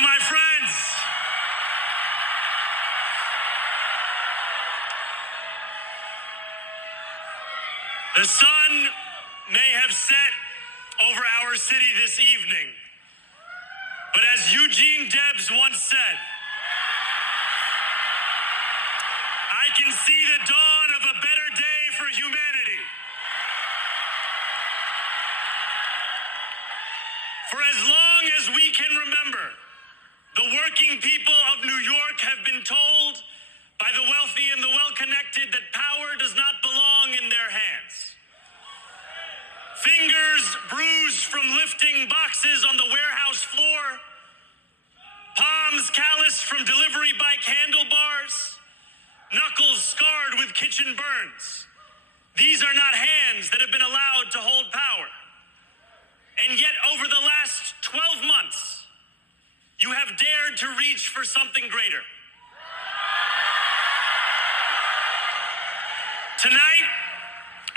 you, my friends. The sun may have set over our city this evening, but as Eugene Debs once said, I can see the dawn of a better day for humanity. For as long as we can remember, the working people of New York have been told by the wealthy and the well-connected that power does not belong in their hands. Fingers bruised from lifting boxes on the warehouse floor, palms calloused from delivery bike handlebars, knuckles scarred with kitchen burns. These are not hands that have been allowed to hold power. And yet over the last 12 months, you have dared to reach for something greater. Tonight,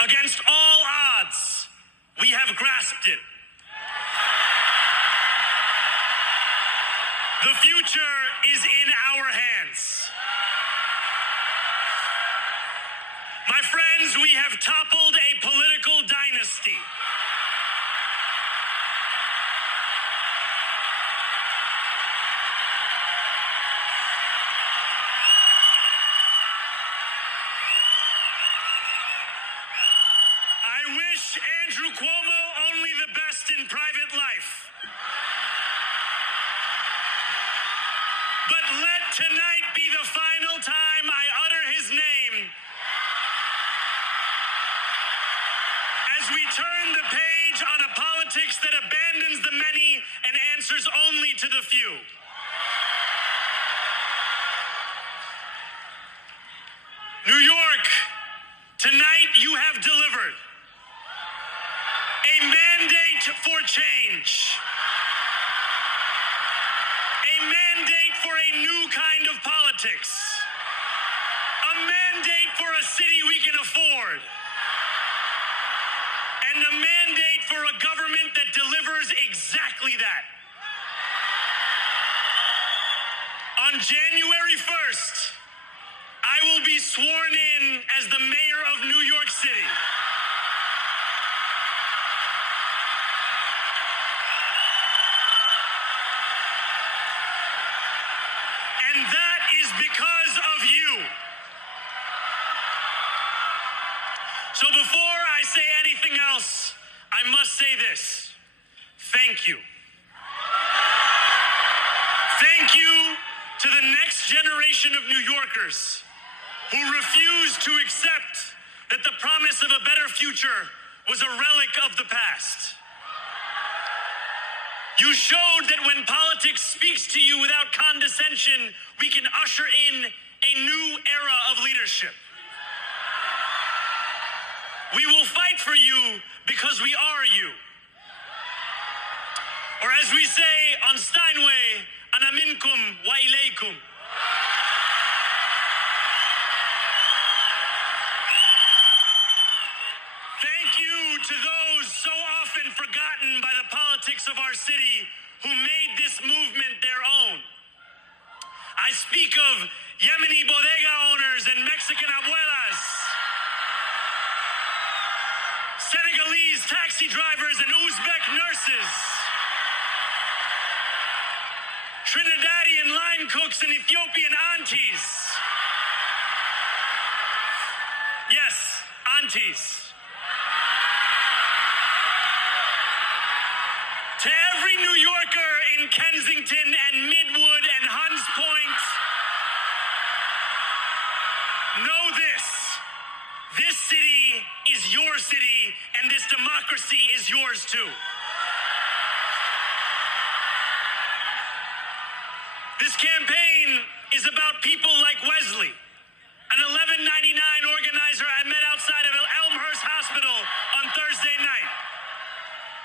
against all odds, we have grasped it. The future is in our hands. My friends, we have toppled a political dynasty. I wish Andrew Cuomo only the best in private life. But let tonight be the final time I utter his name as we turn the page on a politics that abandons the many and answers only to the few. New York, tonight you have delivered a mandate for change, a mandate for a new kind of politics, a mandate for a city we can afford, and a mandate for a government that delivers exactly that. On January 1st, I will be sworn in as the mayor of New York City. And that is because of you. So before I say anything else, I must say this. Thank you. Thank you to the next generation of New Yorkers who refuse to accept that the promise of a better future was a relic of the past. You showed that when politics speaks to you without condescension, we can usher in a new era of leadership. We will fight for you because we are you. Or as we say on Steinway, ana minkum wa ilaykum. Thank you to those so often forgotten by the politics of our city who made this movement their own. I speak of Yemeni bodega owners and Mexican abuelas, Senegalese taxi drivers and Uzbek nurses, Trinidadian line cooks and Ethiopian aunties. Yes, aunties. To every New Yorker in Kensington and Midwood and Hunts Point, know this. This city is your city, and this democracy is yours too. This campaign is about people like Wesley, an 1199 organizer I met outside of Elmhurst Hospital on Thursday night.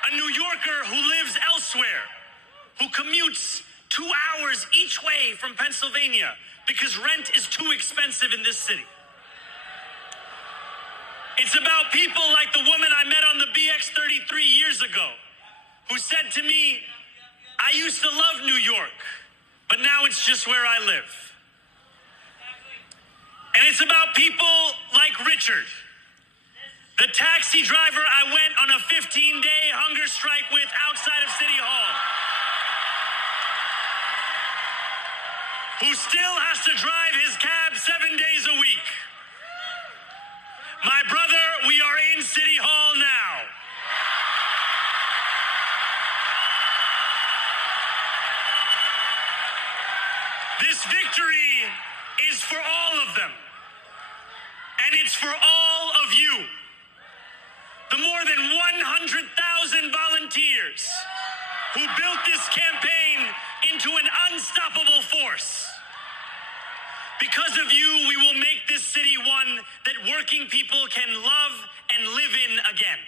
A New Yorker who lives elsewhere, who commutes 2 hours each way from Pennsylvania because rent is too expensive in this city. It's about people like the woman I met on the BX33 years ago, who said to me, I used to love New York, but now it's just where I live. And it's about people like Richard, the taxi driver I went on a 15-day hunger strike with outside of City Hall, who still has to drive his cab 7 days a week. My brother, we are in City Hall now. This victory is for all of them, and it's for all of you. The more than 100,000 volunteers who built this campaign into an unstoppable force. Because of you, we will make this city one that working people can love and live in again.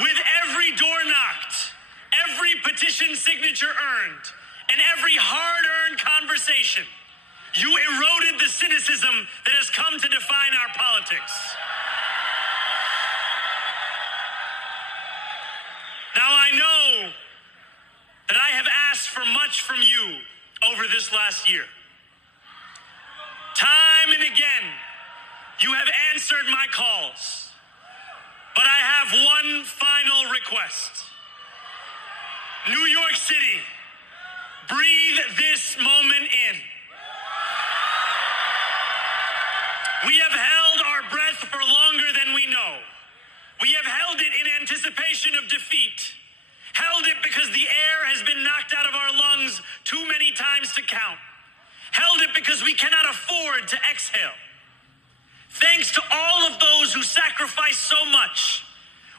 With every door knocked, every petition signature earned, and every hard-earned conversation, you eroded the cynicism that has come to define our politics. Now I know that I have asked for much from you over this last year. Time and again, you have answered my calls, but I have one final request. New York City, breathe this moment in. We have held our breath for longer than we know. We have held it in anticipation of defeat. Held it because the air has been knocked out of our lungs too many times to count. Held it because we cannot afford to exhale. Thanks to all of those who sacrificed so much,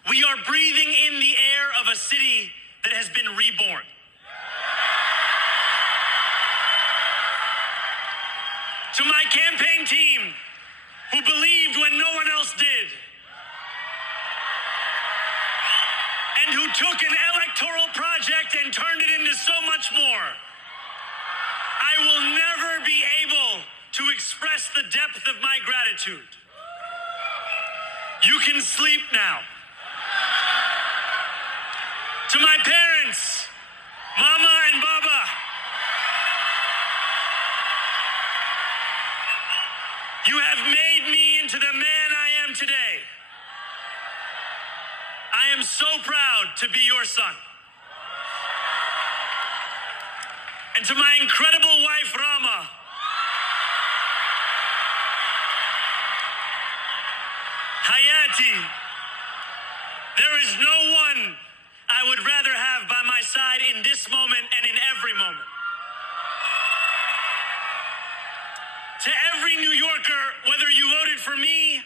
we are breathing in the air of a city that has been reborn. To my campaign team, who believed when no one else did, and who took an electoral project and turned it into so much more, I will never be able to express the depth of my gratitude. You can sleep now. To my parents, Mama and Baba, you have made me into the man I am today. I am so proud to be your son. And to my incredible wife, Rama, Hayati, there is no one I would rather have by my side in this moment and in every moment. To every New Yorker, whether you voted for me,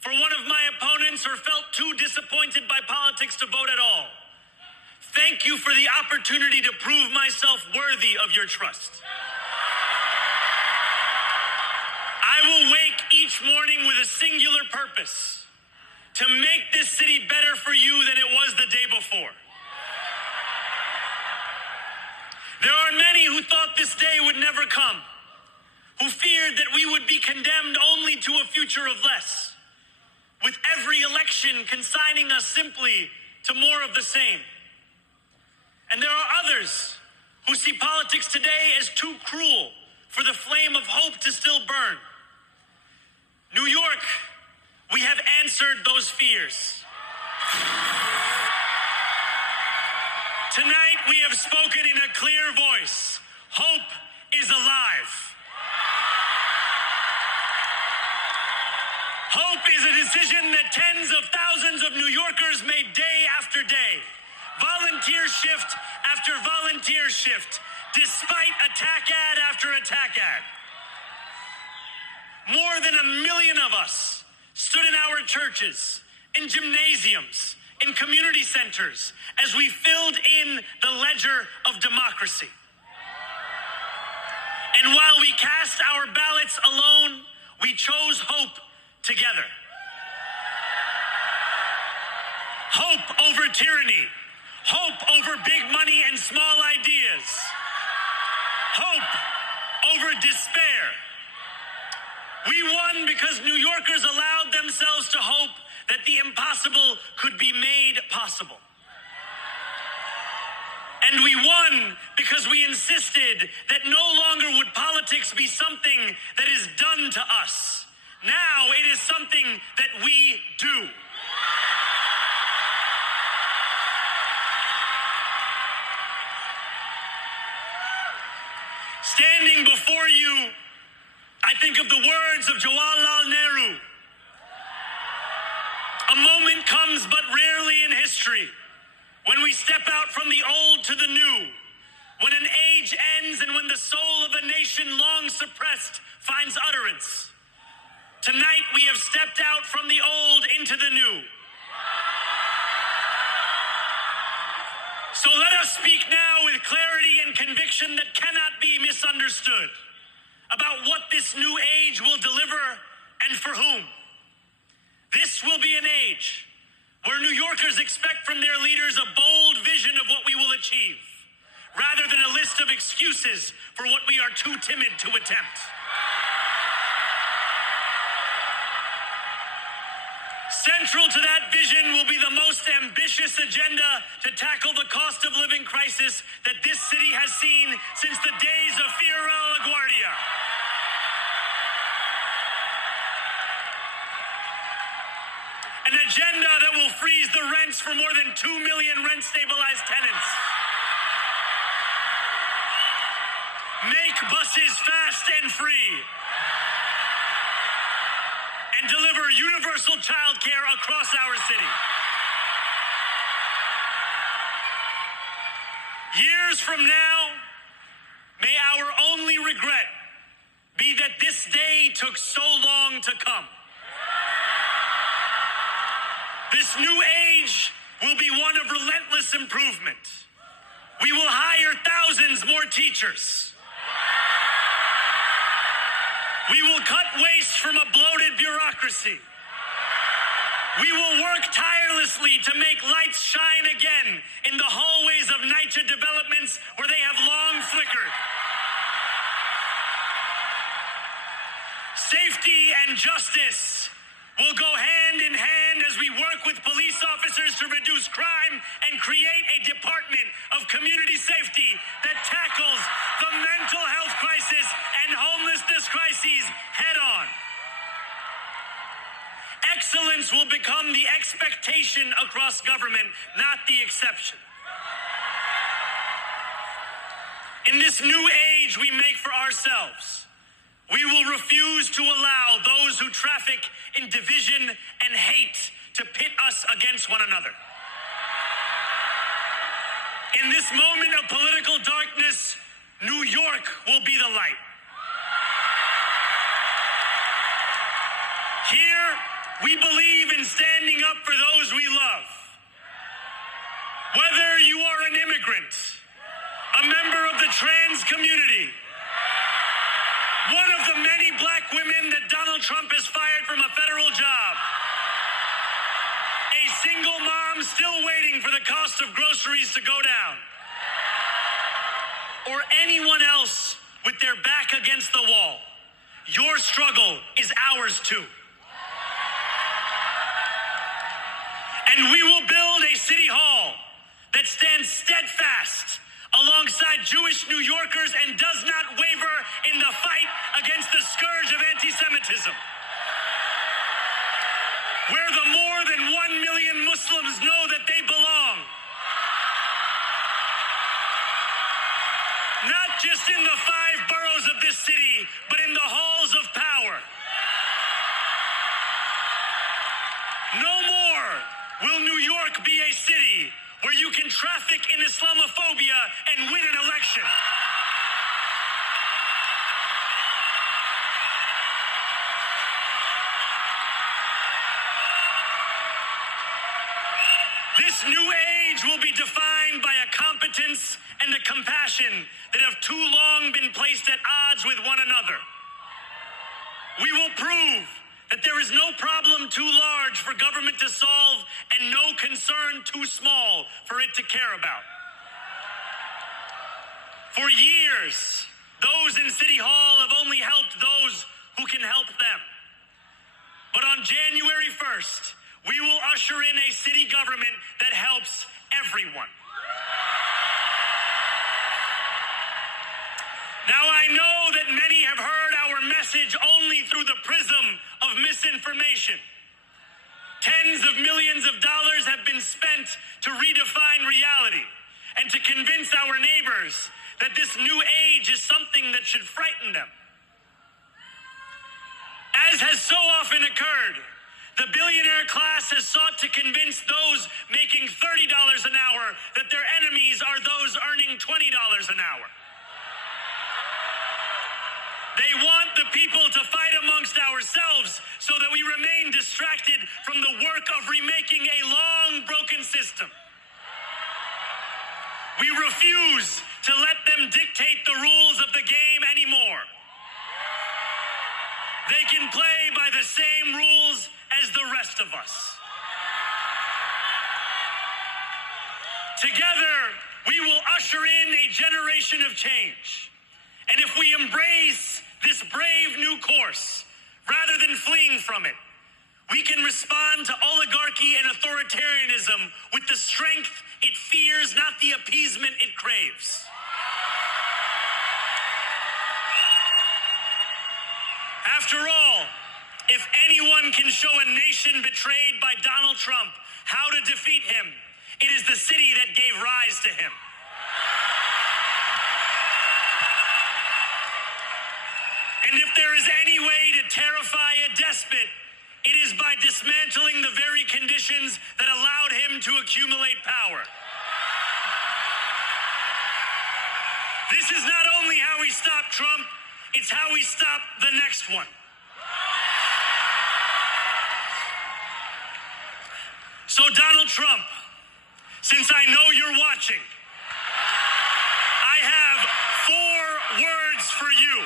for one of my opponents, or felt too disappointed by politics to vote at all, thank you for the opportunity to prove myself worthy of your trust. I will wake each morning with a singular purpose: to make this city better for you than it was the day before. There are many who thought this day would never come, who feared that we would be condemned only to a future of less, with every election consigning us simply to more of the same. And there are others who see politics today as too cruel for the flame of hope to still burn. New York, we have answered those fears. Tonight we have spoken in a clear voice. Hope is alive. Hope is a decision that tens of thousands of New Yorkers made day after day, volunteer shift after volunteer shift, despite attack ad after attack ad. More than 1 million of us stood in our churches, in gymnasiums, in community centers, as we filled in the ledger of democracy. And while we cast our ballots alone, we chose hope together. Hope over tyranny. Hope over big money and small ideas. Hope over despair. We won because New Yorkers allowed themselves to hope that the impossible could be made possible. And we won because we insisted that no longer would politics be something that is done to us. Now it is something that we do. Standing before you, I think of the words of Jawaharlal Nehru. A moment comes but rarely in history when we step out from the old to the new, when an age ends and when the soul of a nation long suppressed finds utterance. Tonight we have stepped out from the old into the new. So let us speak now with clarity and conviction that cannot be misunderstood about what this new age will deliver and for whom. This will be an age where New Yorkers expect from their leaders a bold vision of what we will achieve, rather than a list of excuses for what we are too timid to attempt. Central to that vision will be the most ambitious agenda to tackle the cost of living crisis that this city has seen since the days of Fiora LaGuardia. An agenda that will freeze the rents for more than 2 million rent-stabilized tenants. Make buses fast and free. And deliver universal child care across our city. Years from now, may our only regret be that this day took so long to come. This new age will be one of relentless improvement. We will hire thousands more teachers. We will cut waste from a bloated bureaucracy. We will work tirelessly to make lights shine again in the hallways of NYCHA developments where they have long flickered. Safety and justice will go hand in hand as we work with police officers to reduce crime and create a department of community safety that tackles the mental health crisis and homelessness crises head on. Excellence will become the expectation across government, not the exception. In this new age we make for ourselves, we will refuse to allow those who traffic in division and hate to pit us against one another. In this moment of political darkness, New York will be the light. Here, we believe in standing up for those we love. Whether you are an immigrant, a member of the trans community, one of the many black women that Donald Trump has fired from a federal job, a single mom still waiting for the cost of groceries to go down, or anyone else with their back against the wall, your struggle is ours too. And we will build a city hall that stands steadfast alongside Jewish New Yorkers and does not waver in the fight against the scourge of anti-Semitism. Where the more than 1 million Muslims know that they belong. Not just in the 5 boroughs of this city, but in the halls of power. No more will New York be a city where you can traffic in Islamophobia and win an election. This new age will be defined by a competence and a compassion that have too long been placed at odds with one another. We will prove that there is no problem too large for government to solve and no concern too small for it to care about. For years, those in City Hall have only helped those who can help them. But on January 1st, we will usher in a city government that helps everyone. Now I know that many have heard our message only through the prism of misinformation. Tens of millions of dollars have been spent to redefine reality and to convince our neighbors that this new age is something that should frighten them. As has so often occurred, the billionaire class has sought to convince those making $30 an hour that their enemies are those earning $20 an hour. They want the people to fight amongst ourselves so that we remain distracted from the work of remaking a long broken system. We refuse to let them dictate the rules of the game anymore. They can play by the same rules as the rest of us. Together, we will usher in a generation of change. And if we embrace this brave new course, rather than fleeing from it, we can respond to oligarchy and authoritarianism with the strength it fears, not the appeasement it craves. After all, if anyone can show a nation betrayed by Donald Trump how to defeat him, it is the city that gave rise to him. And if there is any way to terrify a despot, it is by dismantling the very conditions that allowed him to accumulate power. This is not only how we stop Trump, it's how we stop the next one. So Donald Trump, since I know you're watching, I have 4 words for you.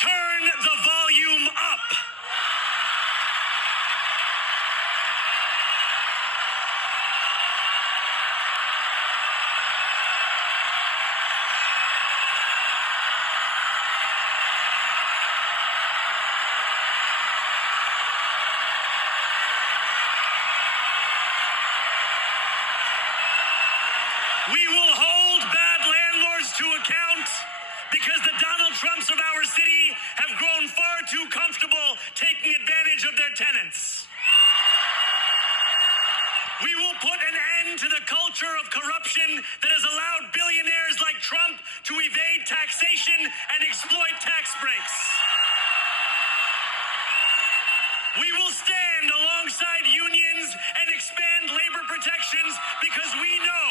Turn the volume up. We will hold bad landlords to account because the Donald Trumps of our city have grown far too comfortable taking advantage of their tenants. We will put an end to the culture of corruption that has allowed billionaires like Trump to evade taxation and exploit tax breaks. We will stand alongside unions and expand labor protections because we know,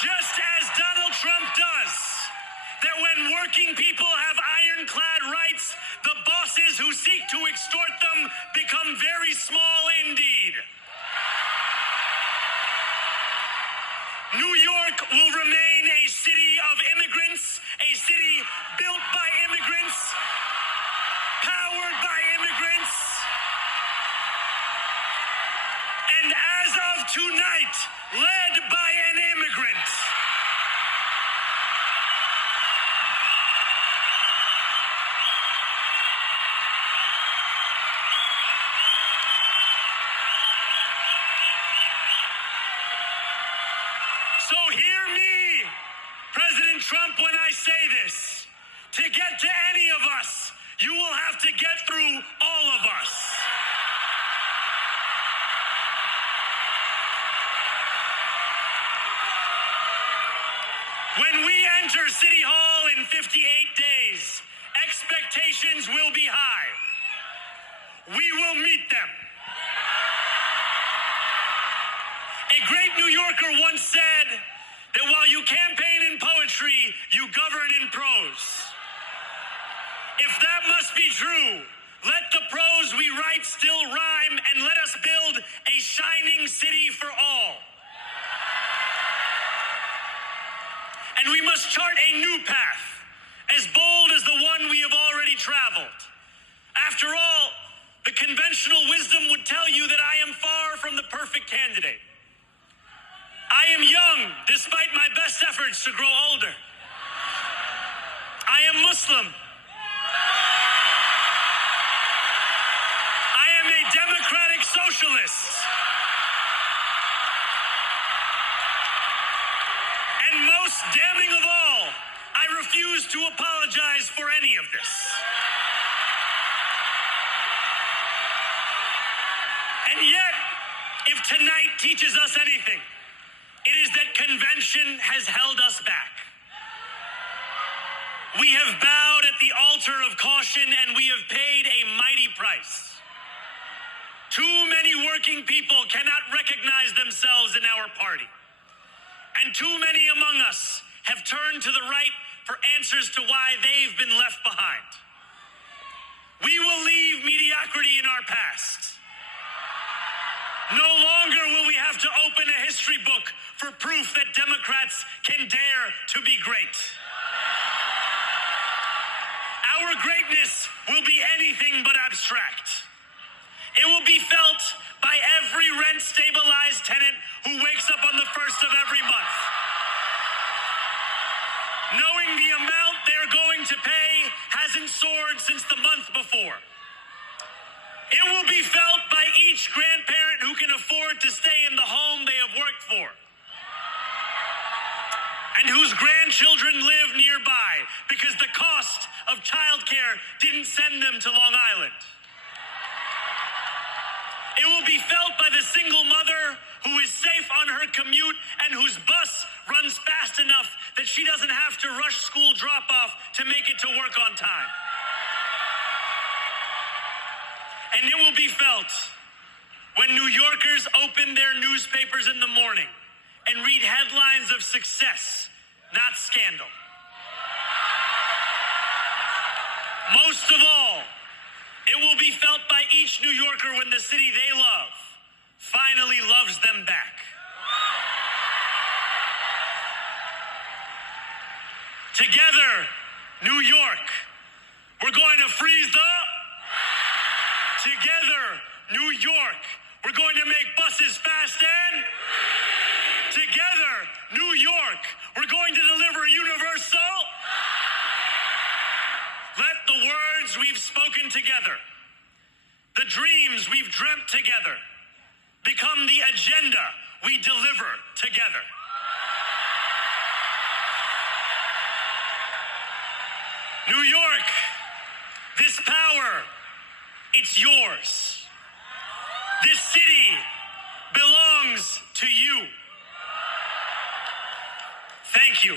just as Donald Trump does, that when working people have ironclad rights, the bosses who seek to extort them become very small indeed. New York will remain a city of immigrants, a city built by immigrants, powered by immigrants, and as of tonight, led by an immigrant. So hear me, President Trump, when I say this. To get to any of us, you will have to get through all of us. When we enter City Hall in 58 days, expectations will be high. We will meet them. A great New Yorker once said that while you campaign in poetry, you govern in prose. If that must be true, let the prose we write still rhyme and let us build a shining city for all. And we must chart a new path, as bold as the one we have already traveled. After all, the conventional wisdom would tell you that I am far from the perfect candidate. I am young, despite my best efforts to grow older. I am Muslim. I am a democratic socialist. And most damning of all, to apologize for any of this. And yet, if tonight teaches us anything, it is that convention has held us back. We have bowed at the altar of caution, and we have paid a mighty price. Too many working people cannot recognize themselves in our party. And too many among us have turned to the right for answers to why they've been left behind. We will leave mediocrity in our past. No longer will we have to open a history book for proof that Democrats can dare to be great. Our greatness will be anything but abstract. It will be felt by every rent-stabilized tenant who wakes up on the first of every month, knowing the amount they're going to pay hasn't soared since the month before. It will be felt by each grandparent who can afford to stay in the home they have worked for, and whose grandchildren live nearby because the cost of childcare didn't send them to Long Island. It will be felt by the single mother who is safe on her commute and whose bus runs fast enough that she doesn't have to rush school drop-off to make it to work on time. And it will be felt when New Yorkers open their newspapers in the morning and read headlines of success, not scandal. Most of all, it will be felt by each New Yorker when the city they love finally loves them back. Together, New York, we're going to freeze the... Together, New York, we're going to make buses fast and... Together, New York, we're going to deliver universal... Let the words we've spoken together, the dreams we've dreamt together, become the agenda we deliver together. New York, this power, it's yours. This city belongs to you. Thank you.